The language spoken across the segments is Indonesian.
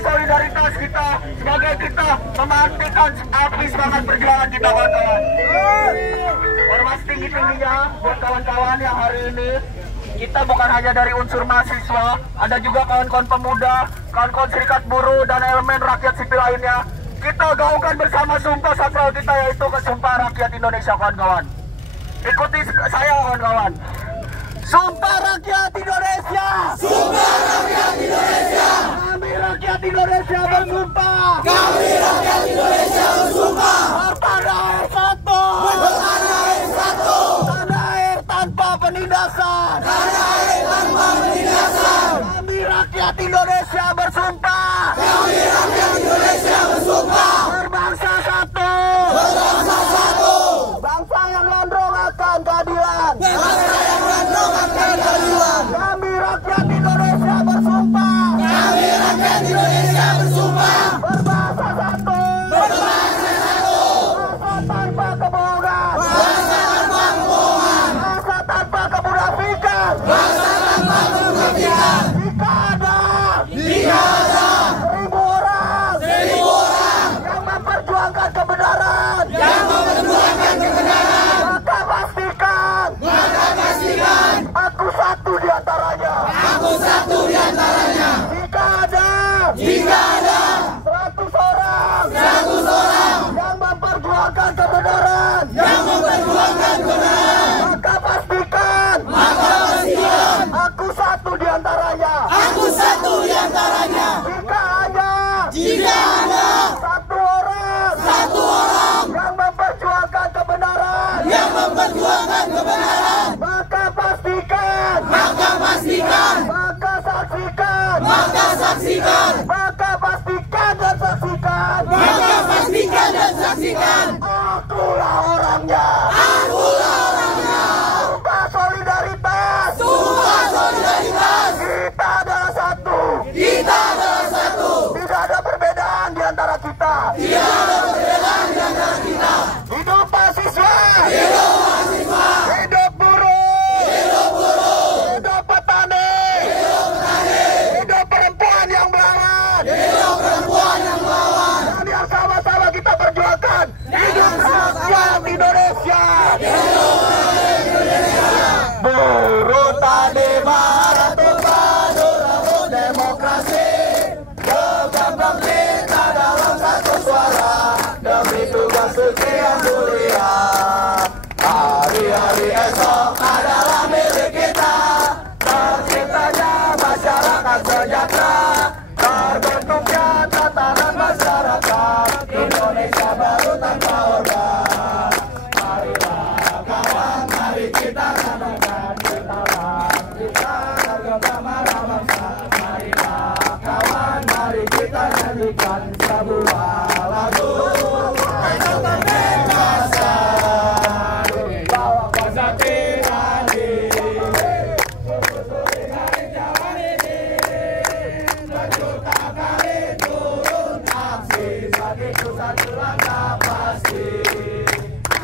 solidaritas kita sebagai kita memantikan api semangat perjuangan kita, kawan-kawan. Hormat tinggi-tingginya buat kawan-kawan yang hari ini kita bukan hanya dari unsur mahasiswa, ada juga kawan-kawan pemuda, kawan-kawan serikat buruh dan elemen rakyat sipil lainnya. Kita gaungkan bersama sumpah sakral kita, yaitu Sumpah Rakyat Indonesia, kawan-kawan. Ikuti saya, kawan-kawan. Sumpah Rakyat Indonesia! Sumpah Rakyat Indonesia! Kami rakyat Indonesia bersumpah! Kami rakyat Indonesia bersumpah! Bertanah air satu! Bertanah air satu! Tanah air tanpa penindasan! Tanah air tanpa penindasan! Kami rakyat Indonesia bersumpah! Kami rakyat Indonesia bersumpah! Berbangsa satu! Berbangsa satu! Bangsa yang gondrong akan keadilan! Bangsa yang gondrong akan keadilan! Kami rakyat Indonesia bersumpah! Kami rakyat Indonesia bersumpah! Berbangsa satu! Berbangsa satu! Bangsa tanpa kebohongan! Bangsa tanpa kebohongan! Bangsa tanpa kemunafikan! Bangsa tanpa kemunafikan! Jika ada Seribu orang yang memperjuangkan kebenaran, maka pastikan aku satu di antaranya. Jika ada 100 orang yang memperjuangkan kebenaran, maka pastikan aku satu di antaranya. Jika ada satu orang yang memperjuangkan kebenaran, maka pastikan, maka saksikan, dan saksikan, akulah orangnya. Sumpah solidaritas. Kita adalah satu. Tidak ada perbedaan di antara kita. Hidup mahasiswa. Hidup buruh. Hidup petani. Hidup perempuan yang melawan. Dan yang sama-sama kita perjuangkan. Hidup rakyat Indonesia. Buruh tani marah rebut demokrasi. Gegabah kita dalam satu suara demi tugas suci yang mulia. Hari-hari esok adalah milik kita. Terciptanya masyarakat sejahtera, terbentuknya tatanan masyarakat Indonesia baru tanpa orba. Marilah kawan, mari kita katakan kita bersama bangsa. Marilah kawan, mari kita nyanyikan sebuah lagu untuk kebebasan. Bawa kuasa tirani, dari zaman ini berjuta kali turun aksi, satu langkah pasti.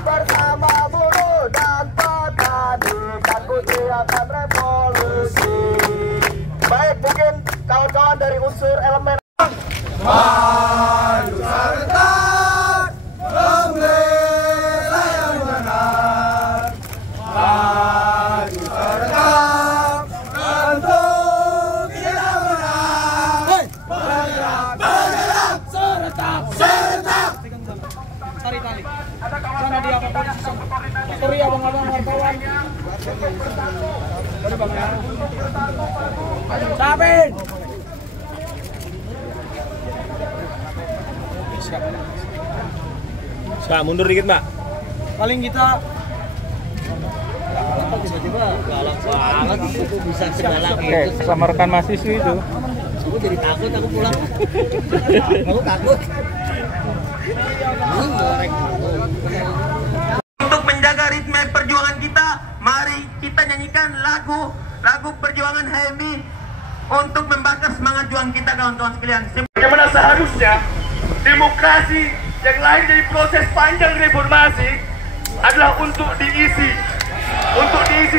Bersama buruh dan petani, takut akan revolusi. Baik, mungkin kawan-kawan dari unsur elemen Maju serentak, membela yang benar. Maju serentak, untuk yang benar. Bergerak, serentak. Tarik tali. Sana dia apa polisi sana. Sorry abang-abang wartawan. Boleh bang ya. Sabin. Mbak, mundur dikit, Mbak. Paling kita tiba-tiba galak banget itu bisa segalak Oke, itu. sama rekan mahasiswi itu. Aku jadi takut, aku pulang. Aku takut. untuk menjaga ritme perjuangan kita. Mari kita nyanyikan lagu perjuangan HMI untuk membakar semangat juang kita, kawan-kawan sekalian. Bagaimana seharusnya demokrasi yang lahir dari proses panjang reformasi adalah untuk diisi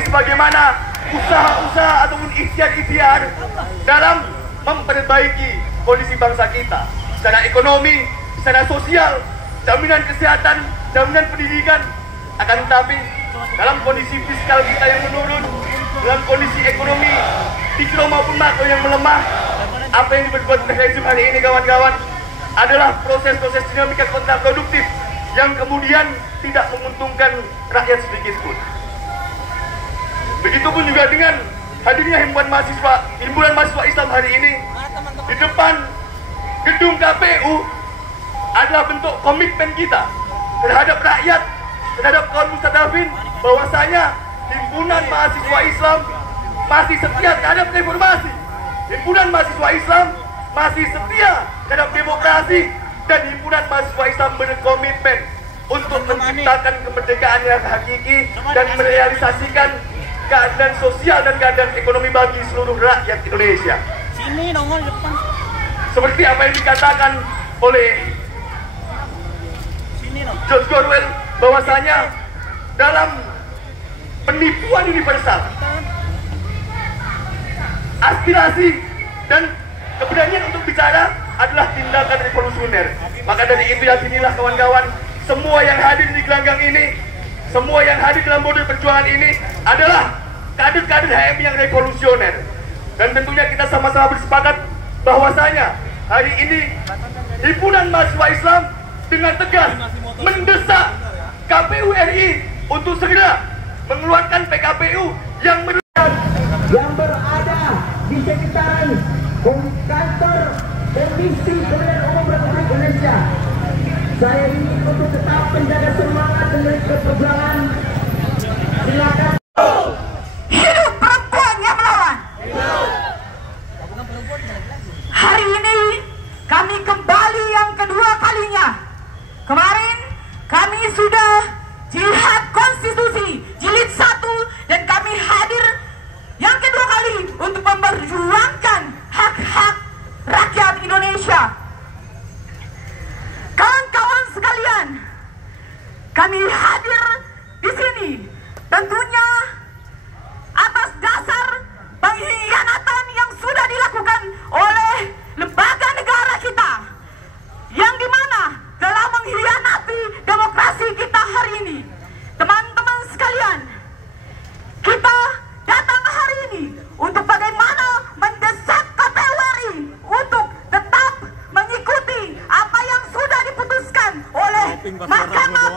sebagaimana usaha-usaha ataupun ikhtiar-ikhtiar dalam memperbaiki kondisi bangsa kita, secara ekonomi, secara sosial, jaminan kesehatan, jaminan pendidikan. Akan tetapi dalam kondisi fiskal kita yang menurun, dalam kondisi ekonomi mikro maupun makro yang melemah, apa yang diperbuat oleh rezim hari ini kawan-kawan adalah proses-proses dinamika kontraproduktif yang kemudian tidak menguntungkan rakyat sedikit pun. Begitupun juga dengan hadirnya himpunan mahasiswa Islam hari ini di depan gedung KPU adalah bentuk komitmen kita terhadap rakyat, terhadap kaum mustadafin, bahwasanya himpunan mahasiswa Islam masih setia terhadap reformasi. Himpunan mahasiswa Islam masih setia terhadap demokrasi, dan himpunan mahasiswa Islam berkomitmen untuk menciptakan kemerdekaan yang hakiki dan merealisasikan keadilan sosial dan keadilan ekonomi bagi seluruh rakyat Indonesia. Sini nongol depan. Seperti apa yang dikatakan oleh George Orwell, bahwasanya dalam penipuan universal, aspirasi dan keberanian untuk bicara adalah tindakan revolusioner. Maka dari itu yakinilah kawan-kawan, semua yang hadir di gelanggang ini, semua yang hadir dalam model perjuangan ini adalah kader-kader HMI yang revolusioner. Dan tentunya kita sama-sama bersepakat bahwasanya hari ini himpunan mahasiswa Islam dengan tegas mendesak KPU RI untuk segera mengeluarkan PKPU yang berada di sekitaran kantor Komisi Pemilihan Umum Republik Indonesia. Saya ingin untuk tetap menjaga semangat dan perjuangan. Silakan. Hidup perempuan yang melawan. Hari ini kami kembali yang kedua kalinya. Kemarin kami sudah jihad konstitusi jilid 1 dan kami hadir yang kedua kali untuk memperjuangkan hak-hak rakyat Indonesia. Kawan-kawan sekalian, kami hadir di sini tentunya atas dasar pengkhianatan yang sudah dilakukan oleh lembaga negara kita, yang dimana telah mengkhianati demokrasi kita hari ini. Teman-teman sekalian, kita datang hari ini untuk bagaimana mendesak KPU RI untuk tetap mengikuti apa yang sudah diputuskan oleh Mahkamah